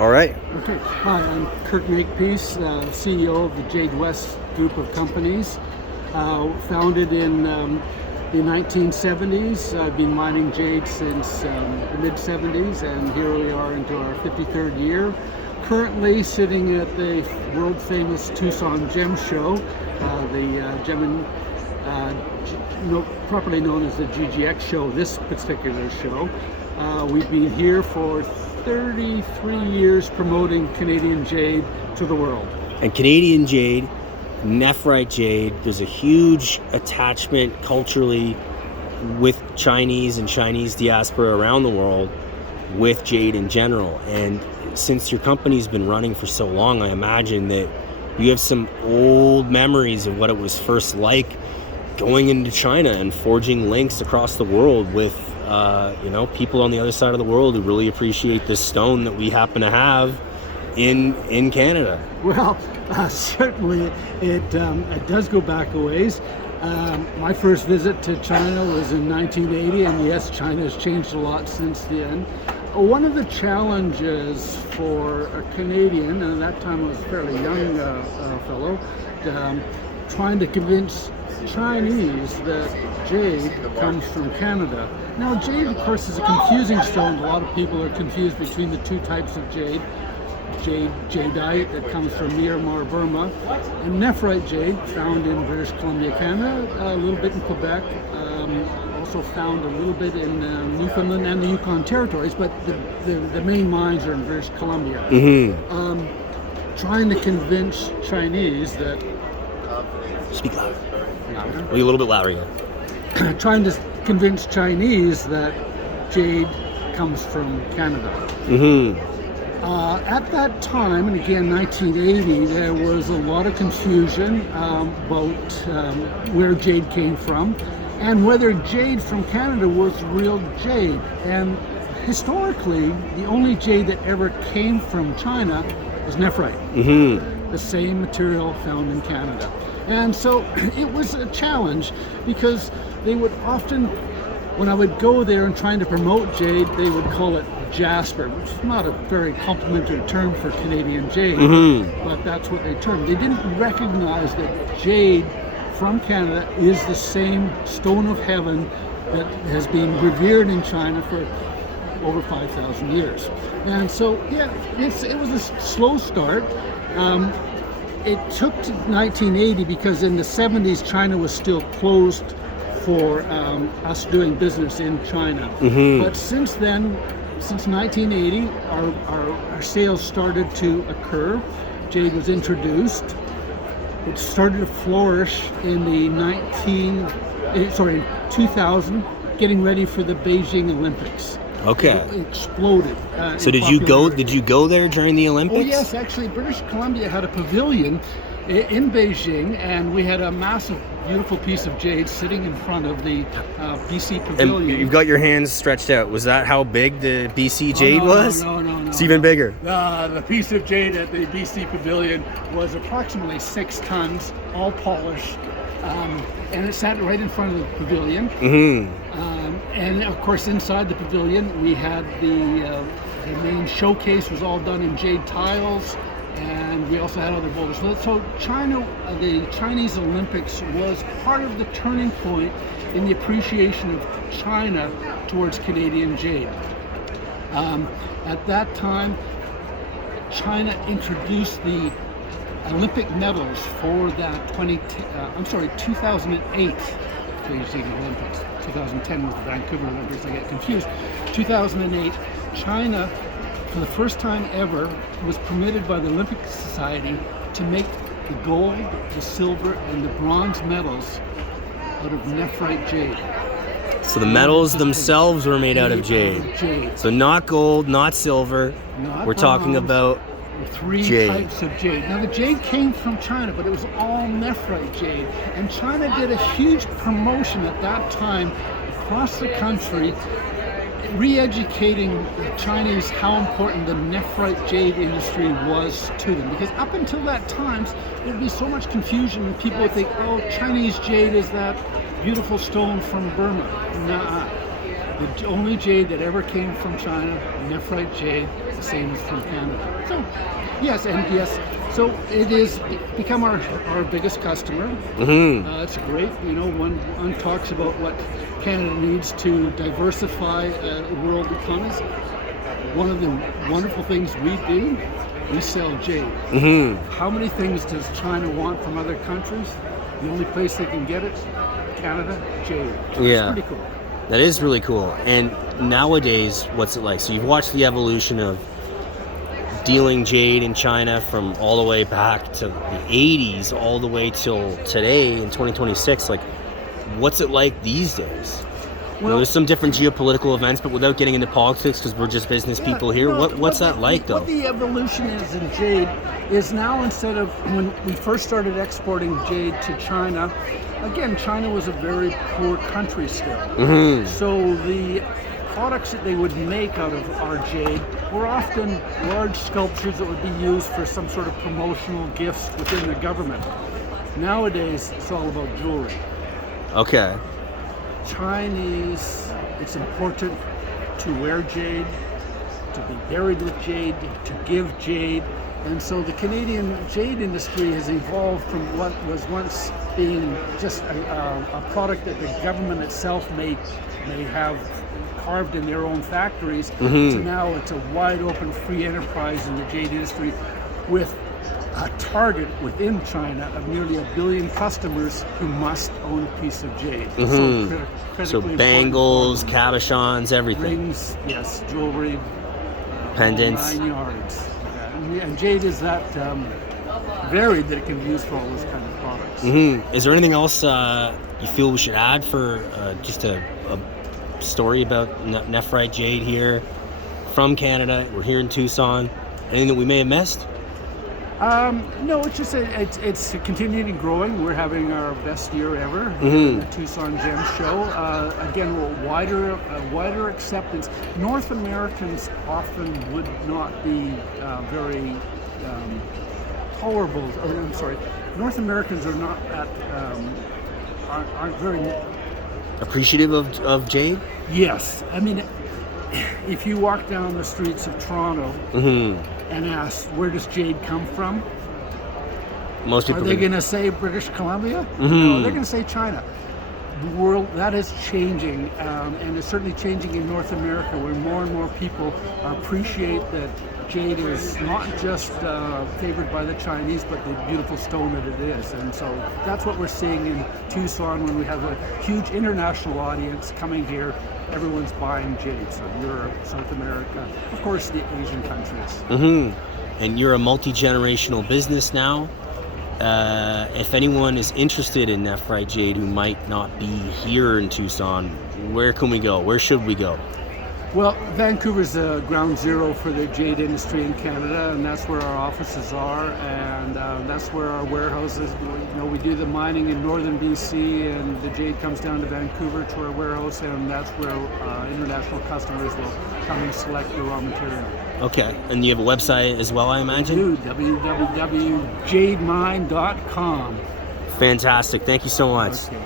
All right. Okay. Hi, I'm Kirk Makepeace, CEO of the Jade West group of companies. Founded in the 1970s. I've been mining jade since the mid-70s, and here we are into our 53rd year. Currently sitting at the world-famous Tucson Gem Show, the gem properly known as the GGX show, this particular show. We've been here for 33 years promoting Canadian jade to the world. And Canadian jade, nephrite jade, there's a huge attachment culturally with Chinese and Chinese diaspora around the world with jade in general. And since your company's been running for so long, I imagine that you have some old memories of what it was first like going into China and forging links across the world with people on the other side of the world who really appreciate this stone that we happen to have in Canada. Well, certainly it does go back a ways. My first visit to China was in 1980, and yes, China has changed a lot since then. One of the challenges for a Canadian, and at that time I was a fairly young fellow, trying to convince Chinese that jade comes from Canada. Now, jade, of course, is a confusing stone. A lot of people are confused between the two types of jade. Jadeite that comes from Myanmar, Burma, and nephrite jade found in British Columbia, Canada, a little bit in Quebec, also found a little bit in Newfoundland and the Yukon territories, but the main mines are in British Columbia. Mm-hmm. Trying to convince Chinese that... Speak louder. Louder? A little bit louder, yeah. Trying to convince Chinese that jade comes from Canada. Mm-hmm. At that time, and again 1980, there was a lot of confusion about where jade came from and whether jade from Canada was real jade. And historically, the only jade that ever came from China was nephrite, the same material found in Canada. And so it was a challenge because they would often, when I would go there and trying to promote jade, they would call it jasper, which is not a very complimentary term for Canadian jade, but that's what they termed. They didn't recognize that jade from Canada is the same stone of heaven that has been revered in China for over 5,000 years. And so, yeah, it was a slow start. It took to 1980 because in the 70s, China was still closed for us doing business in China. But since then, since 1980, our sales started to occur. Jade was introduced. It started to flourish in the 2000, getting ready for the Beijing Olympics. Okay. It exploded. So did you go there during the Olympics? Oh yes, actually, British Columbia had a pavilion in Beijing, and we had a massive, beautiful piece of jade sitting in front of the BC pavilion. And you've got your hands stretched out. Was that how big the BC jade was? No. It's even bigger. The piece of jade at the BC pavilion was approximately 6 tons, all polished, and it sat right in front of the pavilion. And of course, inside the pavilion, we had the main showcase was all done in jade tiles, and we also had other boulders. So China, the Chinese Olympics was part of the turning point in the appreciation of China towards Canadian jade. At that time, China introduced the Olympic medals for that 2008 Beijing Olympics. 2010 was the Vancouver Olympics, I get confused. 2008, China, for the first time ever, was permitted by the Olympic Society to make the gold, the silver, and the bronze medals out of nephrite jade. So the medals themselves were made out of jade. So not gold, not silver. We're talking about 3 jade. types of jade. Now the jade came from China, but it was all nephrite jade. And China did a huge promotion at that time across the country, re-educating the Chinese how important the nephrite jade industry was to them. Because up until that time, there'd be so much confusion and people would think, oh, Chinese jade is that beautiful stone from Burma. Nah. The only jade that ever came from China, nephrite jade, the same as from Canada. So, yes. So it is become our biggest customer. It's great. One talks about what Canada needs to diversify world economies. One of the wonderful things we do, we sell jade. How many things does China want from other countries? The only place they can get it, Canada, jade. Yeah. It's pretty cool. That is really cool. And nowadays, what's it like? So you've watched the evolution of dealing jade in China from all the way back to the 80s, all the way till today in 2026. Like, what's it like these days? Well, there's some different geopolitical events, but without getting into politics, because we're just business people here. What's that like, though? What the evolution is in jade is now, instead of when we first started exporting jade to China, again, China was a very poor country still. So the products that they would make out of our jade were often large sculptures that would be used for some sort of promotional gifts within the government. Nowadays, it's all about jewelry. Okay. Chinese, it's important to wear jade, to be buried with jade, to give jade. And so the Canadian jade industry has evolved from what was once being just a product that the government itself may have carved in their own factories, to now it's a wide open free enterprise in the jade industry with a target within China of nearly 1 billion customers who must own a piece of jade. So bangles, cabochons, everything. Rings, yes, jewelry, pendants, 9 yards. And jade is that varied that it can be used for all those kind of products. Is there anything else you feel we should add for just a story about nephrite jade here from Canada? We're here in Tucson. Anything that we may have missed? No, it's just it's continuing growing. We're having our best year ever in the Tucson Gem Show. Again, wider acceptance. North Americans often would not be very tolerable. I'm sorry. North Americans are not aren't very appreciative of jade. Yes, I mean, if you walk down the streets of Toronto and ask, where does jade come from? Most people are they going to say British Columbia? No, they're going to say China. The world, that is changing, and it's certainly changing in North America, where more and more people appreciate that jade is not just favored by the Chinese, but the beautiful stone that it is. And so that's what we're seeing in Tucson when we have a huge international audience coming here. Everyone's buying jade, so Europe, South America, of course the Asian countries. And you're a multi-generational business now. If anyone is interested in nephrite jade who might not be here in Tucson, where can we go? Where should we go? Well, Vancouver's ground zero for the jade industry in Canada, and that's where our offices are, and that's where our warehouse is. We do the mining in northern BC, and the jade comes down to Vancouver to our warehouse, and that's where international customers will come and select the raw material. Okay, and you have a website as well, I imagine? www.jademine.com. Fantastic. Thank you so much. Okay.